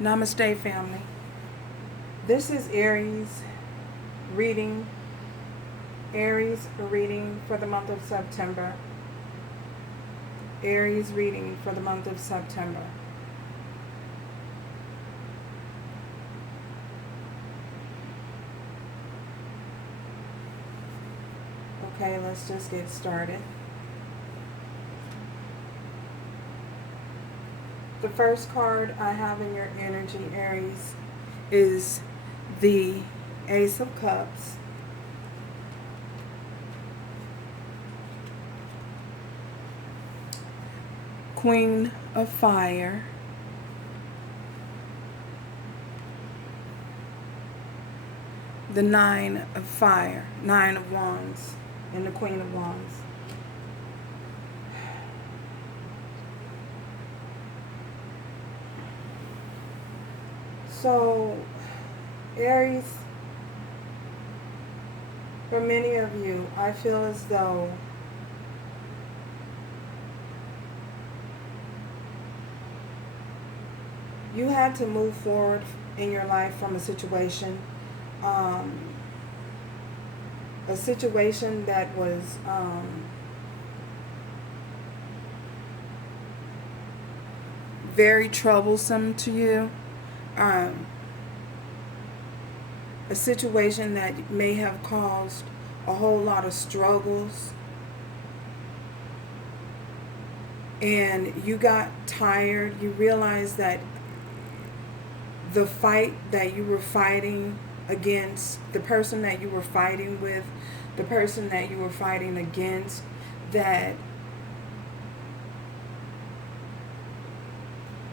Namaste, family. This is Aries reading. Aries reading for the month of September. Aries reading for the month of September. Okay, let's just get started. The first card I have in your energy, Aries, is the Ace of Cups. Queen of Fire. The Nine of Fire. Nine of Wands. And the Queen of Wands. So, Aries, for many of you, I feel as though you had to move forward in your life from a situation that was very troublesome to you. A situation that may have caused a whole lot of struggles, and you got tired. You realized that the fight that you were fighting against, the person that you were fighting with, the person that you were fighting against, that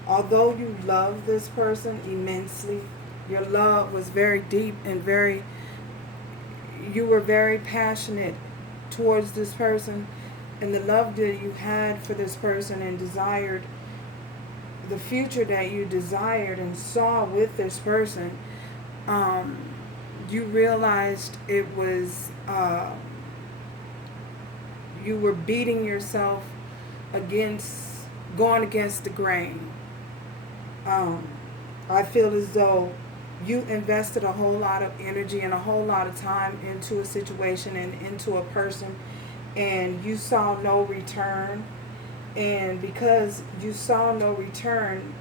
although you love this person immensely, your love was very deep and you were very passionate towards this person, and the love that you had for this person and desired, the future that you desired and saw with this person, you realized it was, you were beating yourself going against the grain. I feel as though you invested a whole lot of energy and a whole lot of time into a situation and into a person, and you saw no return. And because you saw no return,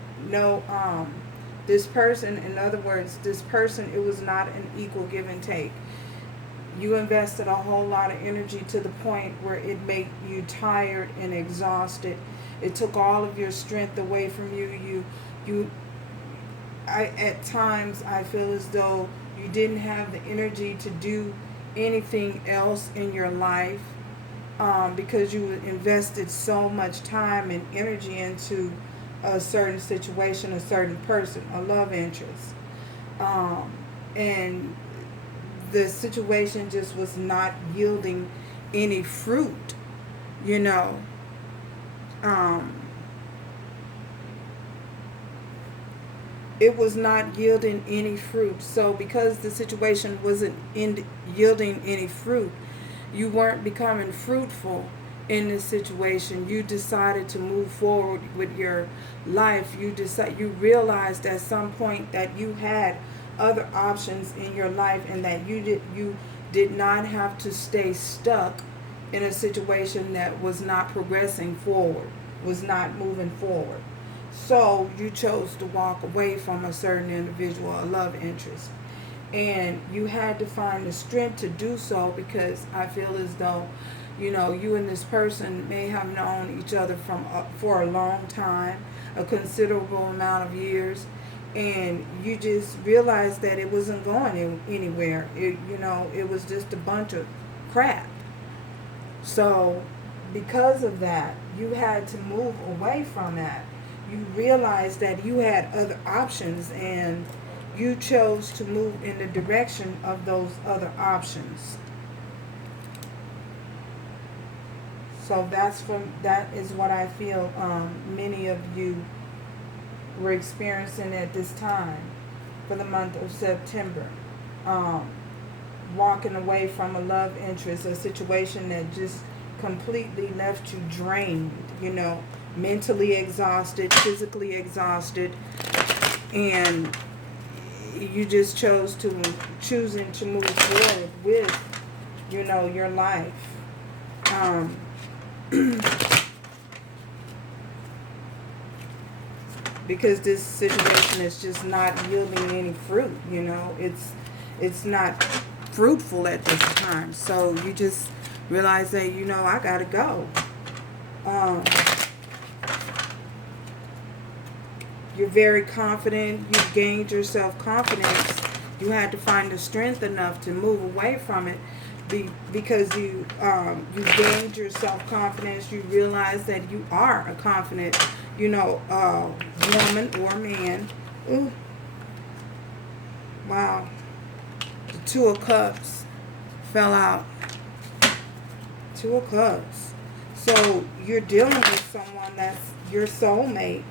this person, in other words, this person, it was not an equal give and take. You invested a whole lot of energy to the point where it made you tired and exhausted. It took all of your strength away from you. At times, I feel as though you didn't have the energy to do anything else in your life, because you invested so much time and energy into a certain situation, a certain person, a love interest. And the situation just was not yielding any fruit, you know. It was not yielding any fruit. So because the situation wasn't yielding any fruit, you weren't becoming fruitful in this situation. You decided to move forward with your life. You realized at some point that you had other options in your life, and that you did not have to stay stuck in a situation that was not progressing forward, was not moving forward. So you chose to walk away from a certain individual, a love interest. And you had to find the strength to do so, because I feel as though, you and this person may have known each other for a long time, a considerable amount of years, and you just realized that it wasn't going anywhere. It was just a bunch of crap. So because of that, you had to move away from that. You realized that you had other options, and you chose to move in the direction of those other options. So that is what I feel many of you were experiencing at this time for the month of September. Walking away from a love interest, a situation that just completely left you drained, mentally exhausted, physically exhausted, and you just choosing to move forward with, you know, your life. Um, because this situation is just not yielding any fruit, you know. It's not fruitful at this time. So you just realize that, you know, I gotta go. Um, you're very confident. You've gained your self-confidence. You had to find the strength enough to move away from it, because you gained your self-confidence. You realize that you are a confident, you know, woman or man. Ooh, wow. The Two of Cups fell out. Two of Cups. So you're dealing with someone that's your soulmate.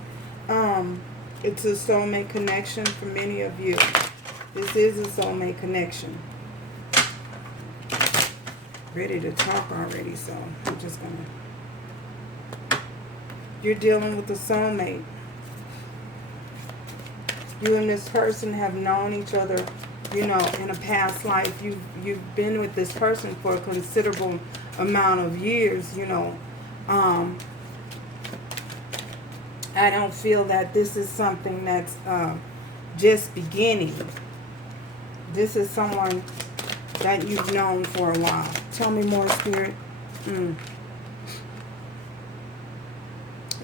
It's a soulmate connection for many of you. This is a soulmate connection. Ready to talk already, so I'm just gonna... You're dealing with a soulmate. You and this person have known each other, you know, in a past life. You've been with this person for a considerable amount of years, you know. I don't feel that this is something that's just beginning. This is someone that you've known for a while. Tell me more, Spirit.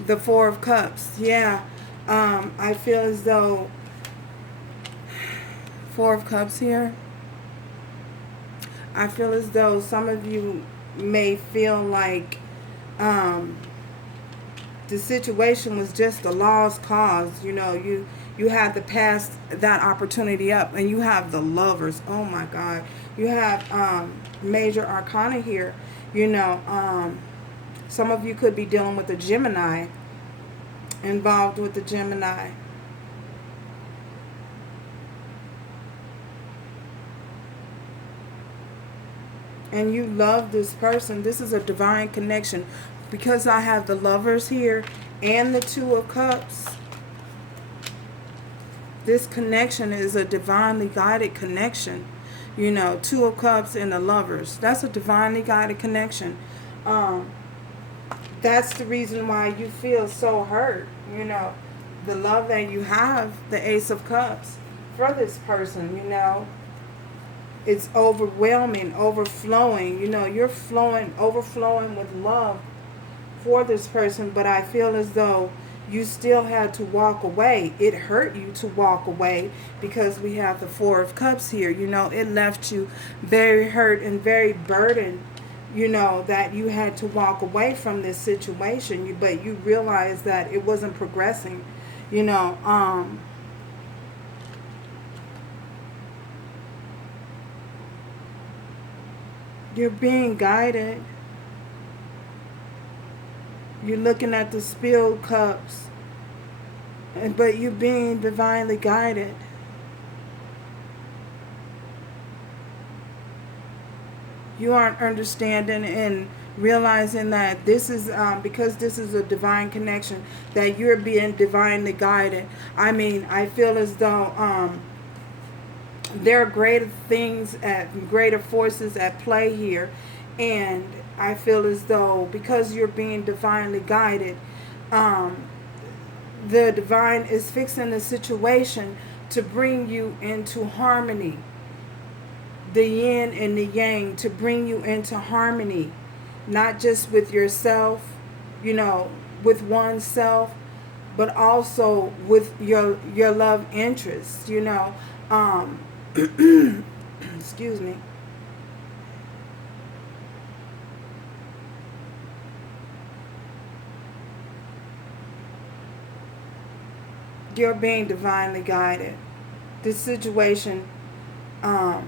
The Four of Cups. Yeah. I feel as though Four of Cups here. I feel as though some of you may feel like the situation was just a lost cause. You know, you had to pass that opportunity up, and you have the Lovers. Oh my God. You have major arcana here. You know, some of you could be dealing with a Gemini, involved with the Gemini. And you love this person. This is a divine connection. Because I have the Lovers here and the Two of Cups, this connection is a divinely guided connection. You know, Two of Cups and the Lovers. That's a divinely guided connection. That's the reason why you feel so hurt. You know, the love that you have, the Ace of Cups, for this person, you know. It's overwhelming, overflowing. You know, you're overflowing with love for this person, but I feel as though you still had to walk away. It hurt you to walk away because we have the Four of Cups here. You know, it left you very hurt and very burdened, you know, that you had to walk away from this situation. But you realized that it wasn't progressing, you know. You're being guided. You're looking at the spilled cups, but you're being divinely guided. You aren't understanding and realizing that this is, because this is a divine connection, that you're being divinely guided. I mean, I feel as though there are greater things, greater forces at play here. And I feel as though because you're being divinely guided, the divine is fixing the situation to bring you into harmony. The yin and the yang, to bring you into harmony. Not just with yourself, you know, with oneself, but also with your love interests, you know. Excuse me. You're being divinely guided. This situation, the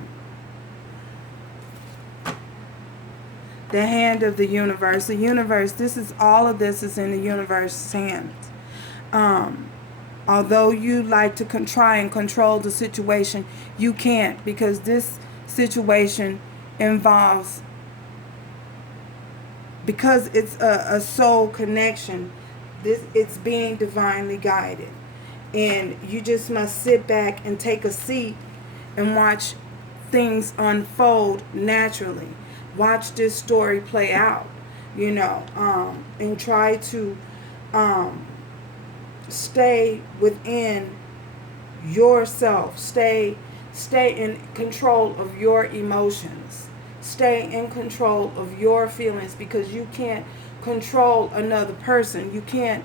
hand of the universe. The universe, all of this is in the universe's hands. Although you like to try and control the situation, you can't, because this situation involves, because it's a soul connection, it's being divinely guided. And you just must sit back and take a seat and watch things unfold naturally. Watch this story play out, and try to um, stay within yourself. Stay in control of your emotions. Stay in control of your feelings, because you can't control another person. You can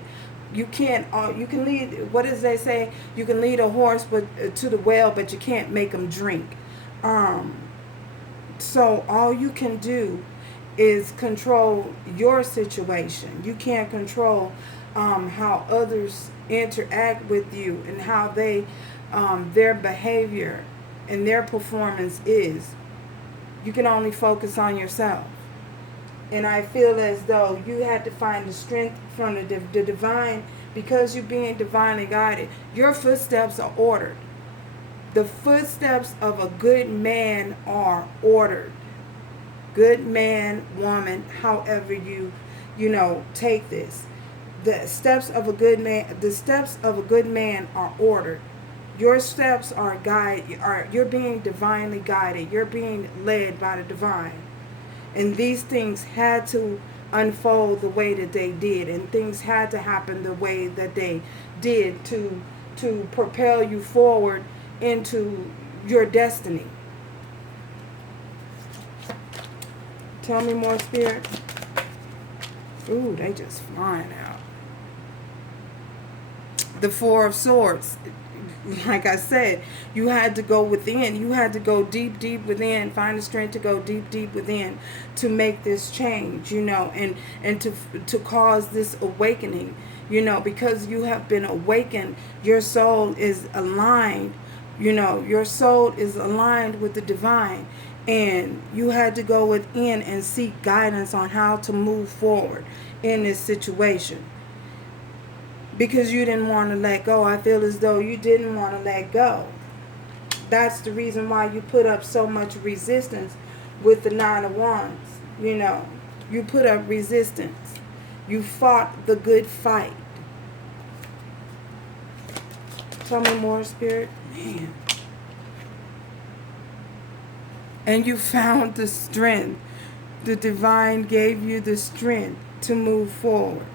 lead, what does they say? You can lead a horse to the well, but you can't make them drink. Um, so all you can do is control your situation. You can't control how others interact with you and how their behavior and their performance is. You can only focus on yourself. And I feel as though you had to find the strength from the divine, because you're being divinely guided. Your footsteps are ordered. The footsteps of a good man are ordered. Good man, woman, however you take this. The steps of a good man are ordered. Your steps are you're being divinely guided. You're being led by the divine. And these things had to unfold the way that they did, and things had to happen the way that they did to propel you forward into your destiny. Tell me more, Spirit. Ooh, they just flying out. The Four of Swords. Like I said, you had to go within. You had to go deep, deep within. Find the strength to go deep, deep within to make this change, and to cause this awakening, because you have been awakened. Your soul is aligned. Your soul is aligned with the divine. And you had to go within and seek guidance on how to move forward in this situation. Because you didn't want to let go. I feel as though you didn't want to let go. That's the reason why you put up so much resistance with the Nine of Wands. You put up resistance. You fought the good fight. Tell me more, Spirit. Man. And you found the strength. The divine gave you the strength to move forward.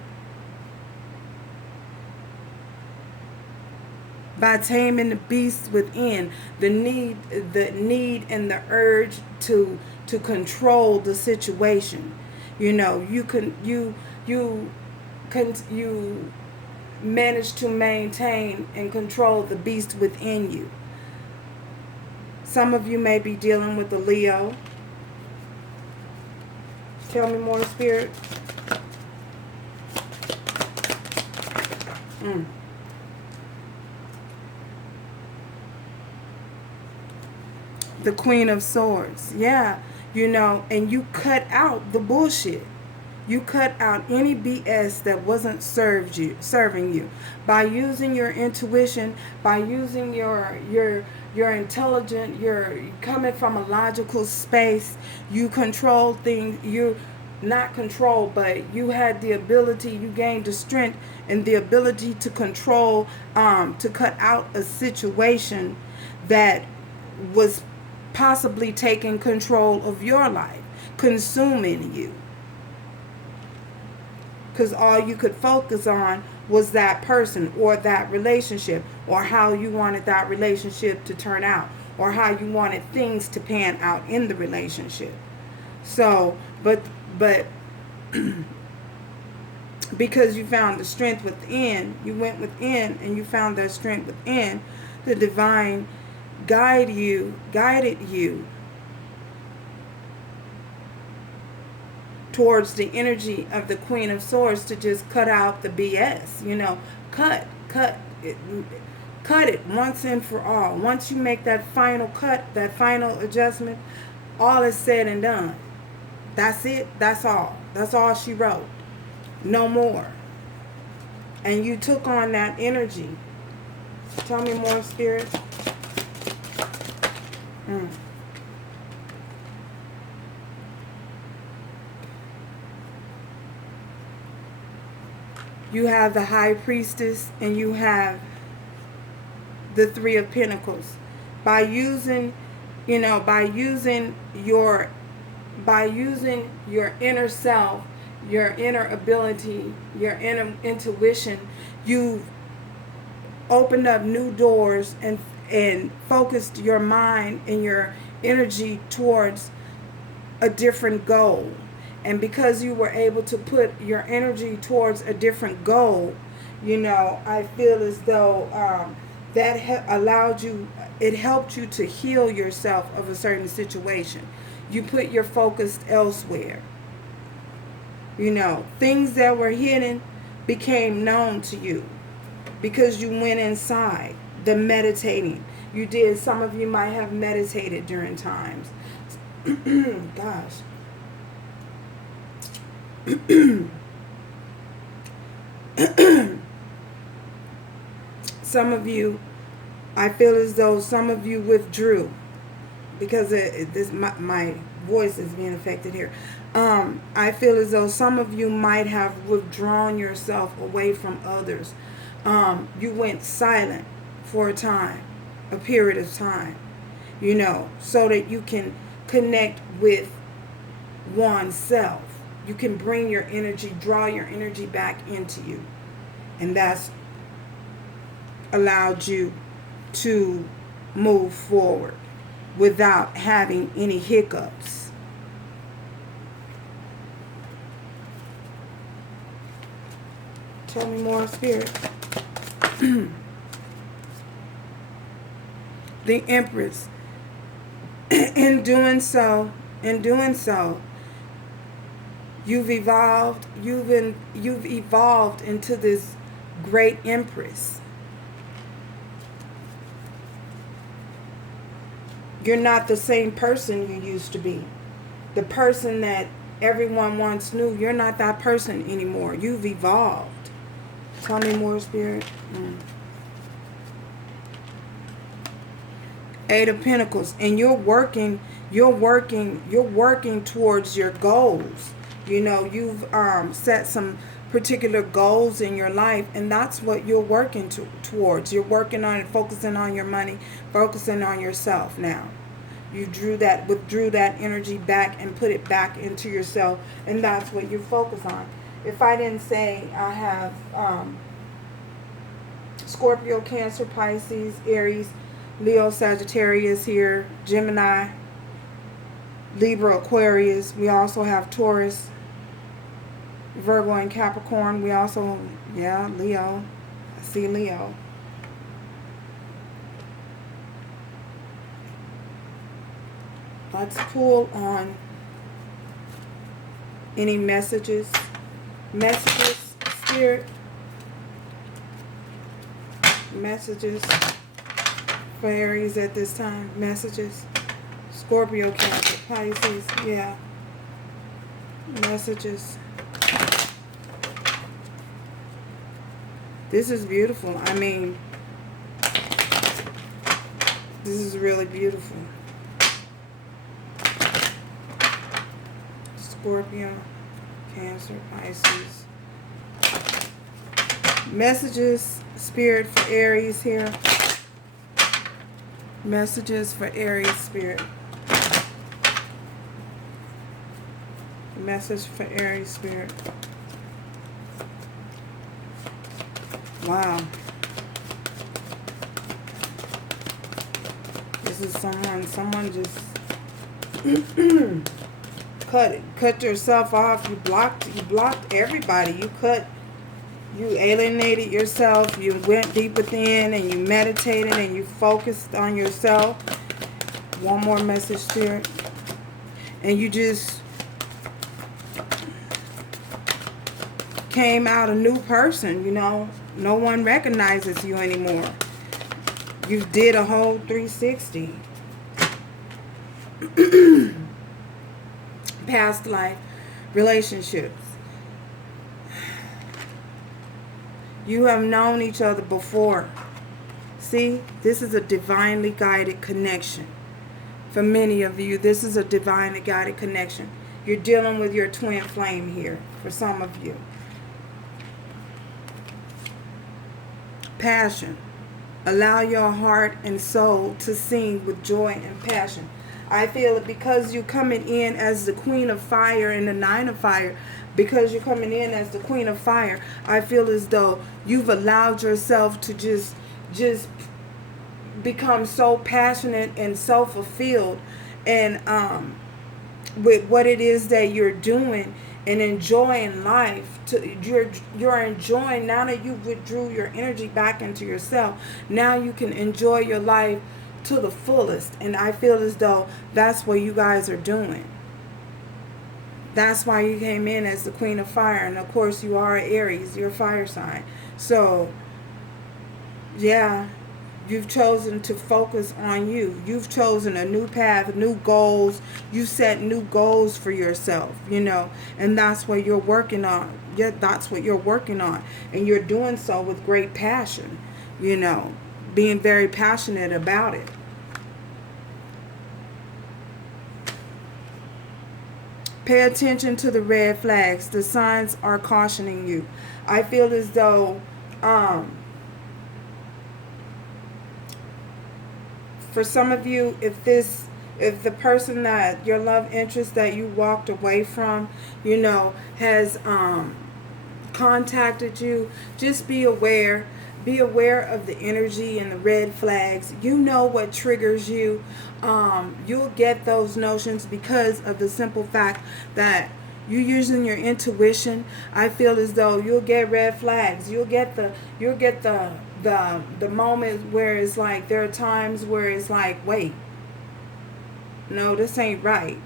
By taming the beast within, the need and the urge to control the situation. You manage to maintain and control the beast within you. Some of you may be dealing with a Leo. Tell me more, Spirit. The Queen of Swords. Yeah, and you cut out the bullshit. You cut out any BS that wasn't serving you. By using your intuition, by using your intelligent, you're coming from a logical space. You control things. You not control, but you had the ability. You gained the strength and the ability to control, to cut out a situation that was possibly taking control of your life, consuming you. Because all you could focus on was that person or that relationship, or how you wanted that relationship to turn out, or how you wanted things to pan out in the relationship. So, but because you found the strength within, you went within and you found that strength within, the divine guided you towards the energy of the Queen of Swords to just cut out the BS. Cut it once and for all. Once you make that final cut, that final adjustment, all is said and done. That's it. That's all. That's all she wrote. No more. And you took on that energy. Tell me more, Spirit. You have the High Priestess, and you have the Three of Pentacles. By using, you know, by using your inner self, your inner ability, your inner intuition, you've opened up new doors and focused your mind and your energy towards a different goal. And because you were able to put your energy towards a different goal, you know, I feel as though that allowed you, it helped you to heal yourself of a certain situation. You put your focus elsewhere. You know, things that were hidden became known to you because you went inside. The meditating you did. Some of you might have meditated during times. Gosh. Some of you, I feel as though some of you withdrew because my voice is being affected here. I feel as though some of you might have withdrawn yourself away from others. You went silent for a time, a period of time, you know, so that you can connect with oneself. You can bring your energy, draw your energy back into you. And that's allowed you to move forward without having any hiccups. Tell me more, Spirit. The Empress. In doing so, you've evolved into this great Empress. You're not the same person you used to be. The person that everyone once knew, you're not that person anymore. You've evolved. Tell me more, Spirit. Eight of Pentacles. And you're working towards your goals. You know, you've set some particular goals in your life, and that's what you're working towards. You're working on it, focusing on your money, focusing on yourself now. You withdrew that energy back and put it back into yourself, and that's what you focus on. If I didn't say, I have Scorpio, Cancer, Pisces, Aries, Leo, Sagittarius here, Gemini, Libra, Aquarius. We also have Taurus, Virgo, and Capricorn. We also, Leo. I see Leo. Let's pull on any messages. Spirit. Messages for Aries at this time. Messages. Scorpio, Cancer, Pisces. Yeah. Messages. This is beautiful. I mean, this is really beautiful. Scorpio, Cancer, Pisces. Messages, Spirit, for Aries here. Messages for Aries, Spirit. Message for Aries, Spirit. Wow. This is someone just cut yourself off. You blocked everybody. You alienated yourself. You went deep within and you meditated and you focused on yourself. One more message, Spirit. And you just came out a new person, you know. No one recognizes you anymore. You did a whole 360. Past life relationships. You have known each other before. See, this is a divinely guided connection. For many of you, this is a divinely guided connection. You're dealing with your twin flame here, for some of you. Passion. Allow your heart and soul to sing with joy and passion. I feel it because you're coming in as the queen of fire and the nine of fire. Because you're coming in as the queen of fire, I feel as though you've allowed yourself to just become so passionate and so fulfilled, and with what it is that you're doing and enjoying life. You're enjoying, now that you withdrew your energy back into yourself, now you can enjoy your life to the fullest. And I feel as though that's what you guys are doing. That's why you came in as the queen of fire. And of course you are Aries, you're a fire sign. So yeah, you've chosen to focus on you. You've chosen a new path, new goals. You set new goals for yourself, and that's what you're working on. Yeah, that's what you're working on. And you're doing so with great passion, being very passionate about it. Pay attention to the red flags. The signs are cautioning you. I feel as though for some of you, if the person, that your love interest that you walked away from, has contacted you, just be aware. Be aware of the energy and the red flags. You know what triggers you. You'll get those notions because of the simple fact that you're using your intuition. I feel as though you'll get red flags. You'll get the moment where it's like, there are times where it's like, wait, no, this ain't right.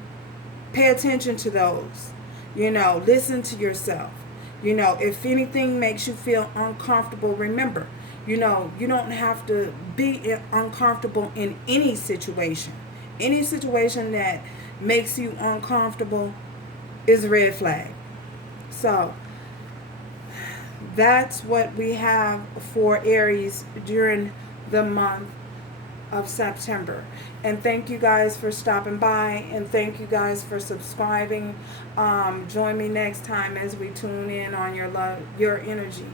Pay attention to those. Listen to yourself. If anything makes you feel uncomfortable, remember, you don't have to be uncomfortable in any situation. Any situation that makes you uncomfortable is a red flag. So that's what we have for Aries during the month of September. And thank you guys for stopping by, and thank you guys for subscribing. Join me next time as we tune in on your love, your energy.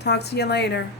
Talk to you later.